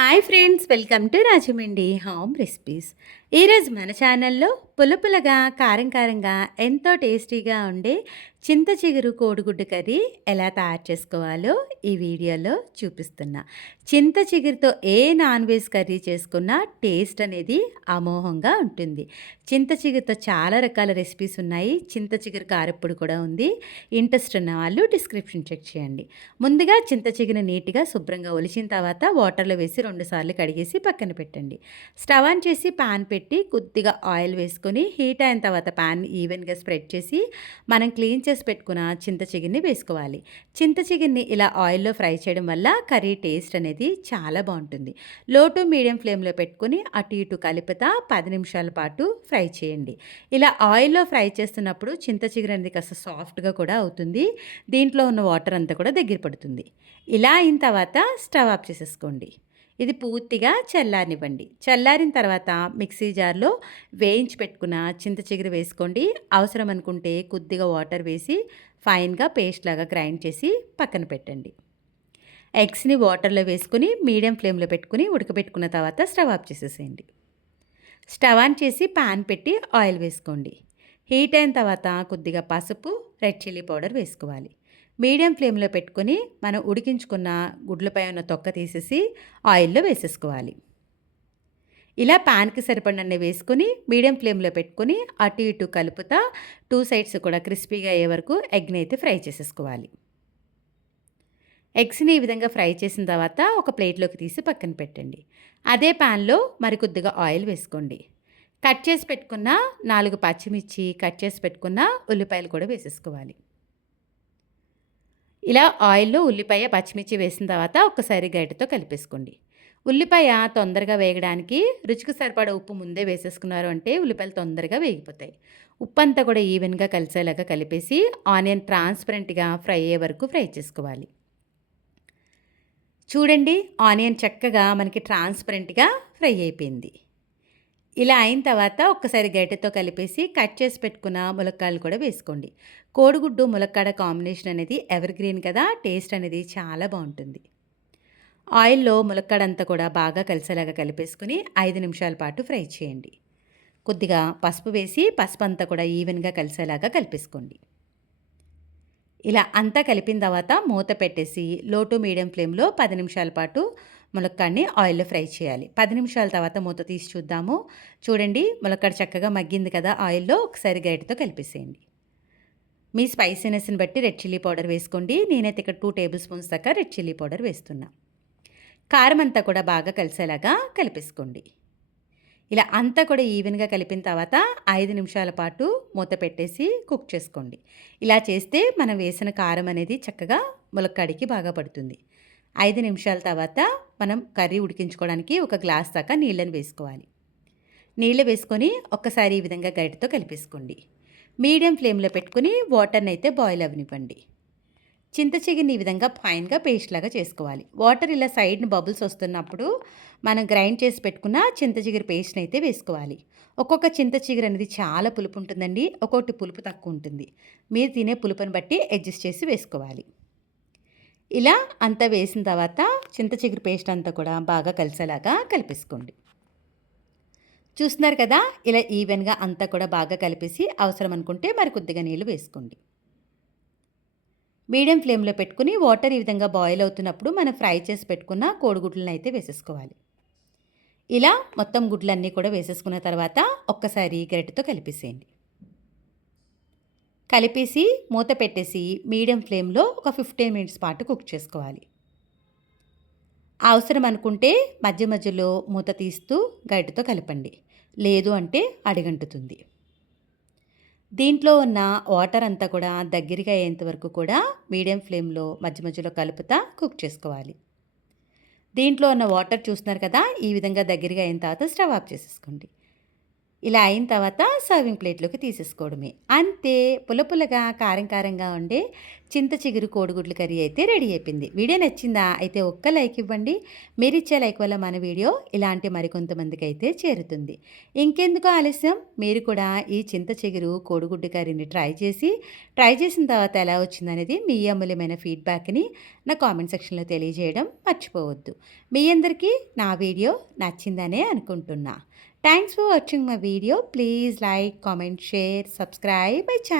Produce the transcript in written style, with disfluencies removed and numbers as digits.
Hi friends, welcome to Rajahmundry home recipes. ఈరోజు మన ఛానల్లో పులుపులగా కారం కారంగా ఎంతో టేస్టీగా ఉండే చింత చిగురు కోడిగుడ్డు కర్రీ ఎలా తయారు చేసుకోవాలో ఈ వీడియోలో చూపిస్తున్నా. చింత చిగురుతో ఏ నాన్ వెజ్ కర్రీ చేసుకున్నా టేస్ట్ అనేది అమోఘంగా ఉంటుంది. చింత చిగురుతో చాలా రకాల రెసిపీస్ ఉన్నాయి. చింత చిగురు కారప్పొడి కూడా ఉంది. ఇంట్రెస్ట్ ఉన్న వాళ్ళు డిస్క్రిప్షన్ చెక్ చేయండి. ముందుగా చింత చిగురు నీట్గా శుభ్రంగా ఒలిచిన తర్వాత వాటర్లో వేసి 2 సార్లు కడిగేసి పక్కన పెట్టండి. స్టవ్ ఆన్ చేసి పాన్ పెట్టి కొద్దిగా ఆయిల్ వేసుకొని హీట్ అయిన తర్వాత పాన్ ఈవెన్గా స్ప్రెడ్ చేసి మనం క్లీన్ చేసి పెట్టుకున్న చింత చిగురిని వేసుకోవాలి. చింత చిగురిని ఇలా ఆయిల్లో ఫ్రై చేయడం వల్ల కర్రీ టేస్ట్ అనేది చాలా బాగుంటుంది. లో టు మీడియం ఫ్లేమ్లో పెట్టుకొని అటు ఇటు కలుపుతా 10 నిమిషాల పాటు ఫ్రై చేయండి. ఇలా ఆయిల్లో ఫ్రై చేస్తున్నప్పుడు చింత చిగురు అనేది కాస్త సాఫ్ట్గా కూడా అవుతుంది. దీంట్లో ఉన్న వాటర్ అంతా కూడా దగ్గర పడుతుంది. ఇలా అయిన తర్వాత స్టవ్ ఆఫ్ చేసేసుకోండి. ఇది పూర్తిగా చల్లారనివ్వండి. చల్లారిన తర్వాత మిక్సీ జార్లో వేయించి పెట్టుకున్న చింత చిగురు వేసుకోండి. అవసరం అనుకుంటే కొద్దిగా వాటర్ వేసి ఫైన్గా పేస్ట్ లాగా గ్రైండ్ చేసి పక్కన పెట్టండి. ఎగ్స్ని వాటర్లో వేసుకుని మీడియం ఫ్లేమ్లో పెట్టుకుని ఉడకబెట్టుకున్న తర్వాత స్టవ్ ఆఫ్ చేసేసేయండి. స్టవ్ ఆన్ చేసి పాన్ పెట్టి ఆయిల్ వేసుకోండి. హీట్ అయిన తర్వాత కొద్దిగా పసుపు, రెడ్ చిల్లీ పౌడర్ వేసుకోవాలి. మీడియం ఫ్లేమ్లో పెట్టుకొని మనం ఉడికించుకున్న గుడ్లపై ఉన్న తొక్క తీసేసి ఆయిల్లో వేసేసుకోవాలి. ఇలా ప్యాన్కి సరిపడినన్ని వేసుకొని మీడియం ఫ్లేమ్లో పెట్టుకొని అటు ఇటు కలుపుతా 2 సైడ్స్ కూడా క్రిస్పీగా అయ్యే వరకు ఎగ్ని అయితే ఫ్రై చేసేసుకోవాలి. ఎగ్స్ని ఈ విధంగా ఫ్రై చేసిన తర్వాత ఒక ప్లేట్లోకి తీసి పక్కన పెట్టండి. అదే ప్యాన్లో మరికొద్దిగా ఆయిల్ వేసుకోండి. కట్ చేసి పెట్టుకున్న 4 పచ్చిమిర్చి, కట్ చేసి పెట్టుకున్న ఉల్లిపాయలు కూడా వేసేసుకోవాలి. ఇలా ఆయిల్లో ఉల్లిపాయ, పచ్చిమిర్చి వేసిన తర్వాత ఒక్కసారి గరిటెతో కలిపేసుకోండి. ఉల్లిపాయ తొందరగా వేగడానికి రుచికి సరిపడా ఉప్పు ముందే వేసేసుకున్నారు అంటే ఉల్లిపాయలు తొందరగా వేగిపోతాయి. ఉప్పు అంతా కూడా ఈవెన్గా కలిసేలాగా కలిపేసి ఆనియన్ ట్రాన్స్పరెంట్గా ఫ్రై అయ్యే వరకు ఫ్రై చేసుకోవాలి. చూడండి, ఆనియన్ చక్కగా మనకి ట్రాన్స్పరెంట్గా ఫ్రై అయిపోయింది. ఇలా అయిన తర్వాత ఒక్కసారి గరిటెతో కలిపేసి కట్ చేసి పెట్టుకున్న ములక్కాడలు కూడా వేసుకోండి. కోడిగుడ్డు ములక్కాడ కాంబినేషన్ అనేది ఎవర్ గ్రీన్ కదా, టేస్ట్ అనేది చాలా బాగుంటుంది. ఆయిల్లో ములక్కాడంతా కూడా బాగా కలిసేలాగా కలిపేసుకుని 5 నిమిషాల పాటు ఫ్రై చేయండి. కొద్దిగా పసుపు వేసి పసుపు అంతా కూడా ఈవెన్గా కలిసేలాగా కలిపేసుకోండి. ఇలా అంతా కలిపిన తర్వాత మూత పెట్టేసి లో టు మీడియం ఫ్లేమ్లో 10 నిమిషాల పాటు ములక్కాడని ఆయిల్లో ఫ్రై చేయాలి. 10 నిమిషాల తర్వాత మూత తీసి చూద్దాము. చూడండి, ములక్కాడ చక్కగా మగ్గింది కదా ఆయిల్లో. ఒకసారి గరిటెతో కలిపేసేయండి. మీ స్పైసీనెస్ని బట్టి రెడ్ చిల్లీ పౌడర్ వేసుకోండి. నేనైతే ఇక్కడ 2 టేబుల్ స్పూన్స్ దాకా రెడ్ చిల్లీ పౌడర్ వేస్తున్నా. కారం అంతా కూడా బాగా కలిసేలాగా కలిపేసుకోండి. ఇలా అంతా కూడా ఈవెన్గా కలిపిన తర్వాత 5 నిమిషాల పాటు మూత పెట్టేసి కుక్ చేసుకోండి. ఇలా చేస్తే మనం వేసిన కారం అనేది చక్కగా ములక్కాడికి బాగా పడుతుంది. 5 నిమిషాల తర్వాత మనం కర్రీ ఉడికించుకోవడానికి ఒక గ్లాస్ దాకా నీళ్ళని వేసుకోవాలి. నీళ్ళు వేసుకొని ఒక్కసారి ఈ విధంగా గరిటెతో కలిపేసుకోండి. మీడియం ఫ్లేమ్లో పెట్టుకుని వాటర్ని అయితే బాయిల్ అవ్వనివ్వండి. చింత చిగురిని ఈ విధంగా ఫైన్గా పేస్ట్ లాగా చేసుకోవాలి. వాటర్ ఇలా సైడ్ని బబుల్స్ వస్తున్నప్పుడు మనం గ్రైండ్ చేసి పెట్టుకున్న చింత చిగురు పేస్ట్ని అయితే వేసుకోవాలి. ఒక్కొక్క చింత చిగురు అనేది చాలా పులుపు ఉంటుందండి, ఒక్కొక్కటి పులుపు తక్కువ ఉంటుంది. మీరు తినే పులుపుని బట్టి అడ్జస్ట్ చేసి వేసుకోవాలి. ఇలా అంతా వేసిన తర్వాత చింత చిగురు పేస్ట్ అంతా కూడా బాగా కలిసేలాగా కలిపేసుకోండి. చూస్తున్నారు కదా, ఇలా ఈవెన్గా అంతా కూడా బాగా కలిపేసి అవసరం అనుకుంటే మరి కొద్దిగా నీళ్ళు వేసుకోండి. మీడియం ఫ్లేమ్లో పెట్టుకుని వాటర్ ఈ విధంగా బాయిల్ అవుతున్నప్పుడు మనం ఫ్రై చేసి పెట్టుకున్న కోడిగుడ్లను అయితే వేసేసుకోవాలి. ఇలా మొత్తం గుడ్లన్నీ కూడా వేసేసుకున్న తర్వాత ఒక్కసారి గరిటెతో కలిపేసేయండి. కలిపేసి మూత పెట్టేసి మీడియం ఫ్లేమ్లో ఒక 15 మినిట్స్ పాటు కుక్ చేసుకోవాలి. అవసరం అనుకుంటే మధ్య మధ్యలో మూత తీస్తూ గరిటెతో కలపండి, లేదు అంటే అడుగంటుతుంది. దీంట్లో ఉన్న వాటర్ అంతా కూడా దగ్గరగా అయ్యేంత వరకు కూడా మీడియం ఫ్లేమ్లో మధ్య మధ్యలో కలుపుతా కుక్ చేసుకోవాలి. దీంట్లో ఉన్న వాటర్ చూస్తున్నారు కదా, ఈ విధంగా దగ్గరగా అయిన తర్వాత స్టవ్ ఆఫ్ చేసేసుకోండి. ఇలా అయిన తర్వాత సర్వింగ్ ప్లేట్‌లోకి తీసేసుకోవడమే. అంతే పుల్లగా, కారంగా ఉండే చింత చిగురు కోడిగుడ్ల కర్రీ అయితే రెడీ అయిపోయింది. వీడియో నచ్చిందా? అయితే ఒక్క లైక్ ఇవ్వండి. మీరిచ్చే లైక్ వల్ల మన వీడియో ఇలాంటి మరికొంతమందికైతే చేరుతుంది. ఇంకెందుకు ఆలస్యం? మీరు కూడా ఈ చింత చిగురు కోడిగుడ్డు కర్రీని ట్రై చేసిన తర్వాత ఎలా వచ్చిందనేది మీ అమూల్యమైన ఫీడ్‌బ్యాక్‌ని నా కామెంట్ సెక్షన్‌లో తెలియజేయడం మర్చిపోవద్దు. మీ అందరికీ నా వీడియో నచ్చిందనే అనుకుంటున్నా. Thanks for watching my video. Please like, comment, share, subscribe my channel.